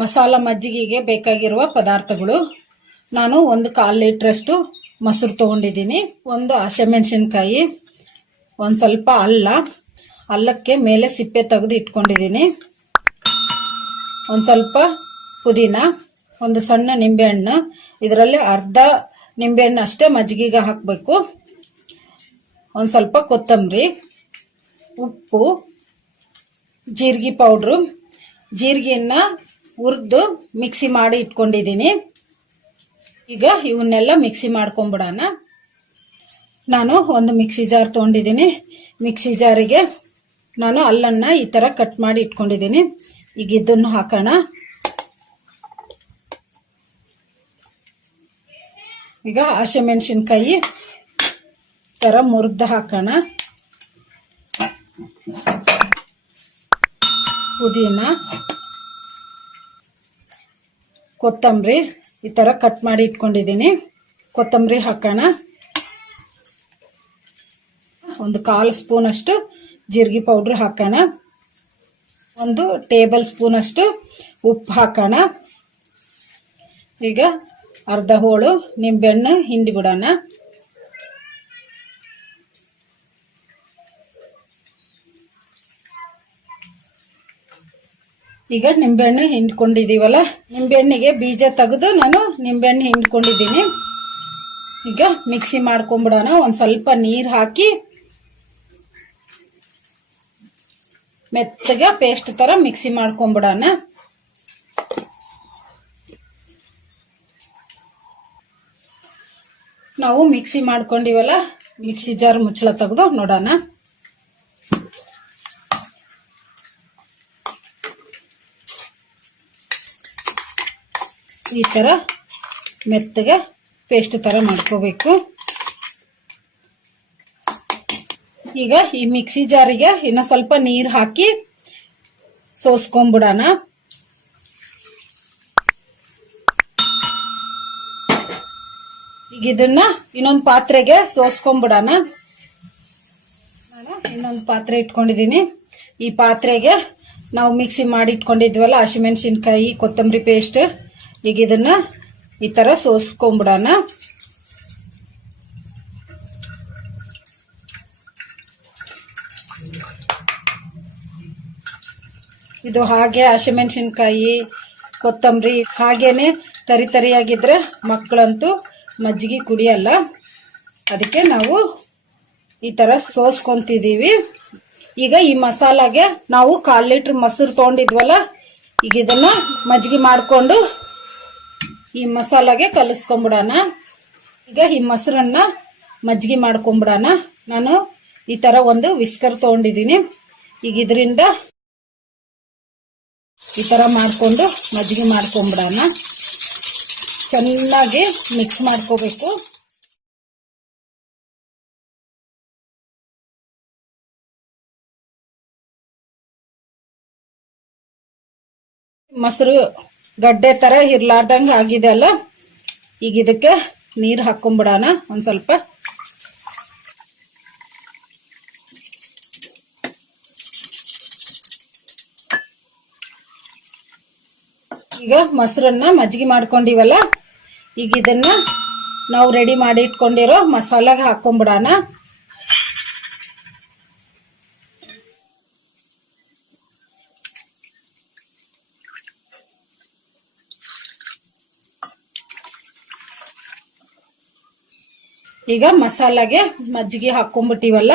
ಮಸಾಲ ಮಜ್ಜಿಗೆಗೆ ಬೇಕಾಗಿರುವ ಪದಾರ್ಥಗಳು ನಾನು 1/4 ಲೀಟರ್ ಮೊಸರು ತಗೊಂಡಿದ್ದೀನಿ, ಒಂದು ಹಸಿಮೆಣಸಿನಕಾಯಿ, ಒಂದು ಸ್ವಲ್ಪ ಅಲ್ಲಕ್ಕೆ ಮೇಲೆ ಸಿಪ್ಪೆ ತೆಗೆದು ಇಟ್ಕೊಂಡಿದ್ದೀನಿ, ಒಂದು ಸ್ವಲ್ಪ ಪುದೀನ, ಒಂದು ಸಣ್ಣ ನಿಂಬೆಹಣ್ಣು, ಇದರಲ್ಲಿ ಅರ್ಧ ನಿಂಬೆಹಣ್ಣು ಅಷ್ಟೇ ಮಜ್ಜಿಗೆಗೆ ಹಾಕಬೇಕು, ಒಂದು ಸ್ವಲ್ಪ ಕೊತ್ತಂಬರಿ, ಉಪ್ಪು, ಜೀರಿಗೆ ಪೌಡ್ರು, ಜೀರಿಗೆಯನ್ನ ಹುರಿದು ಮಿಕ್ಸಿ ಮಾಡಿ ಇಟ್ಕೊಂಡಿದ್ದೀನಿ. ಈಗ ಇವನ್ನೆಲ್ಲ ಮಿಕ್ಸಿ ಮಾಡ್ಕೊಂಡ್ಬಿಡೋಣ. ನಾನು ಒಂದು ಮಿಕ್ಸಿ ಜಾರ್ ತೊಗೊಂಡಿದ್ದೀನಿ. ಮಿಕ್ಸಿ ಜಾರಿಗೆ ನಾನು ಅಲ್ಲನ್ನ ಈ ತರ ಕಟ್ ಮಾಡಿ ಇಟ್ಕೊಂಡಿದ್ದೀನಿ. ಈಗ ಇದನ್ನು ಹಾಕೋಣ. ಈಗ ಹಸಿಮೆಣಸಿನಕಾಯಿ ತರ ಮುರಿದು ಹಾಕೋಣ. ಪುದೀನ, ಕೊತ್ತಂಬರಿ ಈ ತರ ಕಟ್ ಮಾಡಿ ಇಟ್ಕೊಂಡಿದ್ದೀನಿ. ಕೊತ್ತಂಬರಿ ಹಾಕೋಣ. ಒಂದು 1/4 ಸ್ಪೂನ್ ಅಷ್ಟು ಜೀರಿಗೆ ಪೌಡರ್ ಹಾಕೋಣ. 1 ಟೇಬಲ್ ಸ್ಪೂನ್ ಅಷ್ಟು ಉಪ್ಪು ಹಾಕೋಣ. ಈಗ ಅರ್ಧ ಹೋಳು ನಿಂಬೆಹಣ್ಣು ಹಿಂಡಿ ಬಿಡೋಣ. ಈಗ ನಿಂಬೆಹಣ್ಣು ಹಿಂಡ್ಕೊಂಡಿದೀವಲ್ಲ, ನಿಂಬೆಹಣ್ಣಿಗೆ ಬೀಜ ತೆಗೆದು ನಾನು ನಿಂಬೆಹಣ್ಣು ಹಿಂಡ್ಕೊಂಡಿದ್ದೀನಿ. ಈಗ ಮಿಕ್ಸಿ ಮಾಡ್ಕೊಂಡ್ಬಿಡೋಣ. ಒಂದ್ ಸ್ವಲ್ಪ ನೀರು ಹಾಕಿ ಮೆತ್ತಗೆ ಪೇಸ್ಟ್ ತರ ಮಿಕ್ಸಿ ಮಾಡ್ಕೊಂಡ್ಬಿಡೋಣ. ನಾವು ಮಿಕ್ಸಿ ಮಾಡ್ಕೊಂಡಿವಲ್ಲ, ಮಿಕ್ಸಿ ಜಾರ್ ಮುಚ್ಚಳ ತೆಗೆದು ನೋಡೋಣ. ಈ ತರ ಮೆತ್ತಗೆ ಪೇಸ್ಟ್ ತರ ಮಾಡ್ಕೋಬೇಕು. ಈಗ ಈ ಮಿಕ್ಸಿ ಜಾರಿಗೆ ಇನ್ನ ಸ್ವಲ್ಪ ನೀರು ಹಾಕಿ ಸೋಸ್ಕೊಂಡ್ಬಿಡೋಣ. ಈಗ ಇದನ್ನ ಇನ್ನೊಂದು ಪಾತ್ರೆಗೆ ಸೋಸ್ಕೊಂಡ್ಬಿಡೋಣ. ನಾನು ಇನ್ನೊಂದು ಪಾತ್ರೆ ಇಟ್ಕೊಂಡಿದ್ದೀನಿ. ಈ ಪಾತ್ರೆಗೆ ನಾವು ಮಿಕ್ಸಿ ಮಾಡಿ ಇಟ್ಕೊಂಡಿದ್ವಲ್ಲ ಹಸಿಮೆಣಸಿನಕಾಯಿ, ಕೊತ್ತಂಬರಿ ಪೇಸ್ಟ್, ಈಗ ಇದನ್ನ ಈ ತರ ಸೋಸ್ಕೊಂಡ್ಬಿಡೋಣ. ಇದು ಹಾಗೆ ಹಸಿಮೆಣಸಿನಕಾಯಿ, ಕೊತ್ತಂಬರಿ ಹಾಗೇನೆ ತರಿ ತರಿಯಾಗಿದ್ರೆ ಮಕ್ಕಳಂತೂ ಮಜ್ಜಿಗೆ ಕುಡಿಯಲ್ಲ. ಅದಕ್ಕೆ ನಾವು ಈ ತರ ಸೋಸ್ಕೊಂತಿದೀವಿ. ಈಗ ಈ ಮಸಾಲಾಗೆ ನಾವು 1/4 ಲೀಟರ್ ಮೊಸರು ತಗೊಂಡಿದ್ವಲ್ಲ, ಈಗ ಇದನ್ನ ಮಜ್ಜಿಗೆ ಮಾಡ್ಕೊಂಡು ಈ ಮಸಾಲಾಗೆ ಕಲಿಸ್ಕೊಂಡ್ಬಿಡೋಣ. ಈಗ ಈ ಮೊಸರನ್ನ ಮಜ್ಜಿಗೆ ಮಾಡ್ಕೊಂಡ್ಬಿಡೋಣ. ನಾನು ಈ ತರ ಒಂದು ವಿಸ್ಕರ್ ತಗೊಂಡಿದ್ದೀನಿ. ಈಗ ಇದರಿಂದ ಈ ತರ ಮಾಡ್ಕೊಂಡು ಮಜ್ಜಿಗೆ ಮಾಡ್ಕೊಂಡ್ಬಿಡೋಣ. ಚೆನ್ನಾಗಿ ಮಿಕ್ಸ್ ಮಾಡ್ಕೋಬೇಕು. ಮೊಸರು ಗಡ್ಡೆ ತರ ಇರ್ಲಾರ್ದಂಗ ಆಗಿದೆ ಅಲ್ಲ, ಈಗ ಇದಕ್ಕೆ ನೀರು ಹಾಕೊಂಡ್ಬಿಡೋಣ ಒಂದ್ ಸ್ವಲ್ಪ. ಈಗ ಮೊಸರನ್ನ ಮಜ್ಜಿಗೆ ಮಾಡ್ಕೊಂಡಿವಲ್ಲ, ಈಗ ಇದನ್ನ ನಾವು ರೆಡಿ ಮಾಡಿ ಇಟ್ಕೊಂಡಿರೋ ಮಸಾಲಾಗ ಹಾಕೊಂಡ್ಬಿಡೋಣ. ಈಗ ಮಸಾಲಾಗೆ ಮಜ್ಜಿಗೆ ಹಾಕೊಂಡ್ಬಿಟ್ಟಿವಲ್ಲ,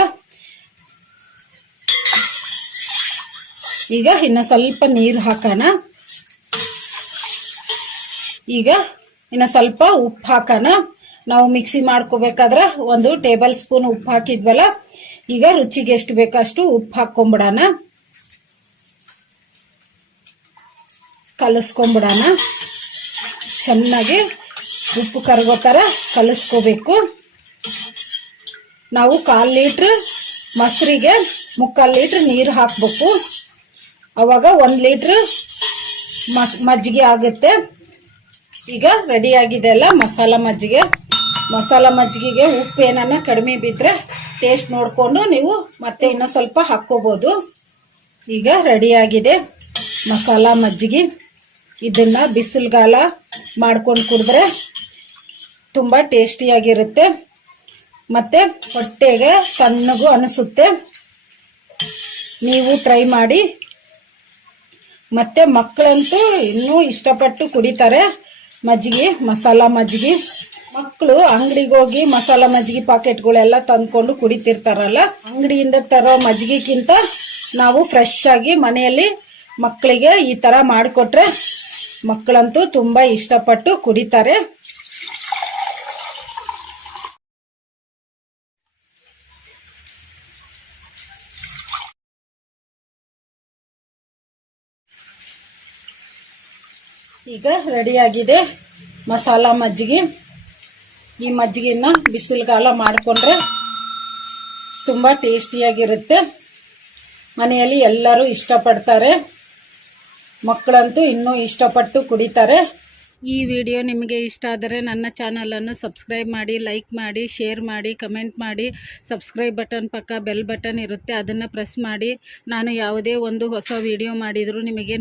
ಈಗ ಇನ್ನ ಸ್ವಲ್ಪ ನೀರು ಹಾಕೋಣ. ಈಗ ಇನ್ನ ಸ್ವಲ್ಪ ಉಪ್ಪು ಹಾಕೋಣ. ನಾವು ಮಿಕ್ಸಿ ಮಾಡ್ಕೋಬೇಕಾದ್ರೆ 1 ಟೇಬಲ್ ಸ್ಪೂನ್ ಉಪ್ಪು ಹಾಕಿದ್ವಲ್ಲ, ಈಗ ರುಚಿಗೆ ಎಷ್ಟು ಬೇಕಷ್ಟು ಉಪ್ಪು ಹಾಕೊಂಡ್ಬಿಡೋಣ. ಕಲಿಸ್ಕೊಂಬಿಡೋಣ. ಚೆನ್ನಾಗಿ ಉಪ್ಪು ಕರಗೋ ಥರ ಕಲಿಸ್ಕೋಬೇಕು. ನಾವು 1/4 ಲೀಟ್ರ್ ಮೊಸರಿಗೆ 3/4 ಲೀಟ್ರ್ ನೀರು ಹಾಕಬೇಕು. ಅವಾಗ 1 ಲೀಟ್ರ್ ಮಜ್ಜಿಗೆ ಆಗುತ್ತೆ. ಈಗ ರೆಡಿಯಾಗಿದೆ ಅಲ್ಲ ಮಸಾಲ ಮಜ್ಜಿಗೆ. ಮಸಾಲ ಮಜ್ಜಿಗೆಗೆ ಉಪ್ಪು ಏನನ್ನ ಕಡಿಮೆ ಬಿದ್ದರೆ ಟೇಸ್ಟ್ ನೋಡಿಕೊಂಡು ನೀವು ಮತ್ತೆ ಇನ್ನೂ ಸ್ವಲ್ಪ ಹಾಕ್ಕೋಬೋದು. ಈಗ ರೆಡಿಯಾಗಿದೆ ಮಸಾಲ ಮಜ್ಜಿಗೆ. ಇದನ್ನು ಬಿಸಿಲುಗಾಲ ಮಾಡ್ಕೊಂಡು ಕುಡಿದ್ರೆ ತುಂಬ ಟೇಸ್ಟಿಯಾಗಿರುತ್ತೆ ಮತ್ತು ಹೊಟ್ಟೆಗೆ ತಣ್ಣಗೂ ಅನಿಸುತ್ತೆ. ನೀವು ಟ್ರೈ ಮಾಡಿ. ಮತ್ತು ಮಕ್ಕಳಂತೂ ಇನ್ನೂ ಇಷ್ಟಪಟ್ಟು ಕುಡಿತಾರೆ ಮಜ್ಜಿಗೆ, ಮಸಾಲ ಮಜ್ಜಿಗೆ. ಮಕ್ಕಳು ಅಂಗಡಿಗೆ ಹೋಗಿ ಮಸಾಲ ಮಜ್ಜಿಗೆ ಪಾಕೆಟ್ಗಳೆಲ್ಲ ತಂದ್ಕೊಂಡು ಕುಡಿತಿರ್ತಾರಲ್ಲ, ಅಂಗಡಿಯಿಂದ ತರೋ ಮಜ್ಜಿಗೆಗಿಂತ ನಾವು ಫ್ರೆಶ್ ಆಗಿ ಮನೆಯಲ್ಲಿ ಮಕ್ಕಳಿಗೆ ಈ ಥರ ಮಾಡಿಕೊಟ್ರೆ ಮಕ್ಕಳಂತೂ ತುಂಬ ಇಷ್ಟಪಟ್ಟು ಕುಡಿತಾರೆ. ಈಗ ರೆಡಿಯಾಗಿದೆ ಮಸಾಲ ಮಜ್ಜಿಗೆ. ಈ ಮಜ್ಜಿಗೆನ ಬಿಸಿಲುಗಾಲ ಮಾಡಿಕೊಂಡ್ರೆ ತುಂಬ ಟೇಸ್ಟಿಯಾಗಿರುತ್ತೆ. ಮನೆಯಲ್ಲಿ ಎಲ್ಲರೂ ಇಷ್ಟಪಡ್ತಾರೆ, ಮಕ್ಕಳಂತೂ ಇನ್ನೂ ಇಷ್ಟಪಟ್ಟು ಕುಡಿತಾರೆ. ಈ ವಿಡಿಯೋ ನಿಮಗೆ ಇಷ್ಟ ಆದರೆ ನನ್ನ ಚಾನಲನ್ನು ಸಬ್ಸ್ಕ್ರೈಬ್ ಮಾಡಿ, ಲೈಕ್ ಮಾಡಿ, ಶೇರ್ ಮಾಡಿ, ಕಮೆಂಟ್ ಮಾಡಿ. ಸಬ್ಸ್ಕ್ರೈಬ್ ಬಟನ್ ಪಕ್ಕ ಬೆಲ್ ಬಟನ್ ಇರುತ್ತೆ, ಅದನ್ನು ಪ್ರೆಸ್ ಮಾಡಿ. ನಾನು ಯಾವುದೇ ಒಂದು ಹೊಸ ವಿಡಿಯೋ ಮಾಡಿದರೂ ನಿಮಗೆ